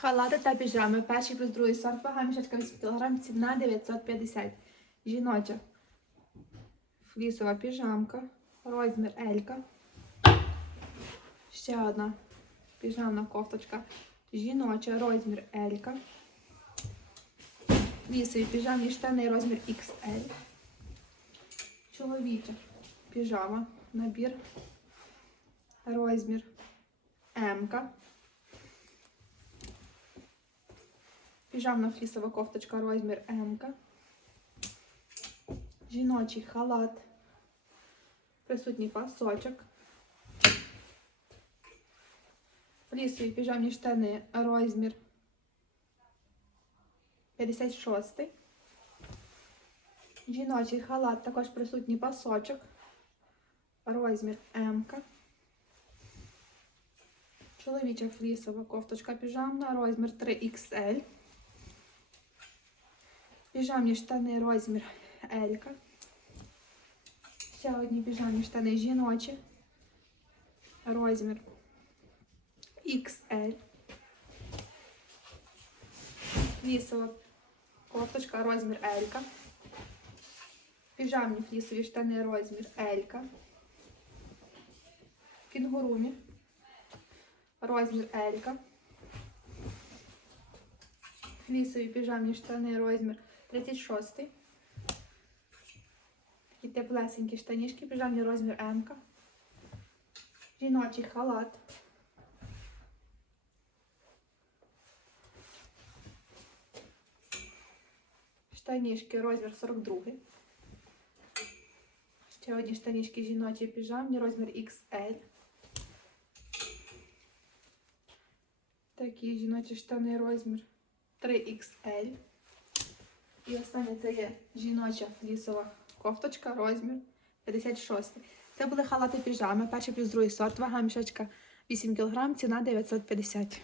Халати та піжами. Перший плюс другий сорт вага мішечка 8 кг, ціна 950. Жіноча. Флісова піжамка. Розмір Елька. Ще одна піжамна кофточка. Жіноча, розмір Елька. Флісові піжамні штани, розмір XL. Чоловіча піжама. Набір. Розмір М. Піжамна флісова кофточка, розмір М. Жіночий халат. Присутній пасочок. Флісові піжамні штани, розмір 56. Жіночий халат, також присутній пасочок. Розмір М. Чоловіча флісова кофточка піжамна, розмір 3XL. Піжамні штани, розмір L. Ще одні піжамні штани жіночі. Розмір XL. Флісова кофточка, розмір L. Піжамні флісові штани, розмір L. Кінгурумі. Розмір L. Флісові піжамні штани, розмір 36. Такі теплесенькі штанішки, піжамний розмір М. Жіночий халат. Штанішки розмір 42. Ще одні штанішки жіночі піжамні, розмір XL. Такі жіночі штани розмір 3XL. І останнє це є жіноча флісова кофточка, розмір 56. Це були халати піжами, перший плюс другий сорт, вага мішечка 8 кг, ціна 950.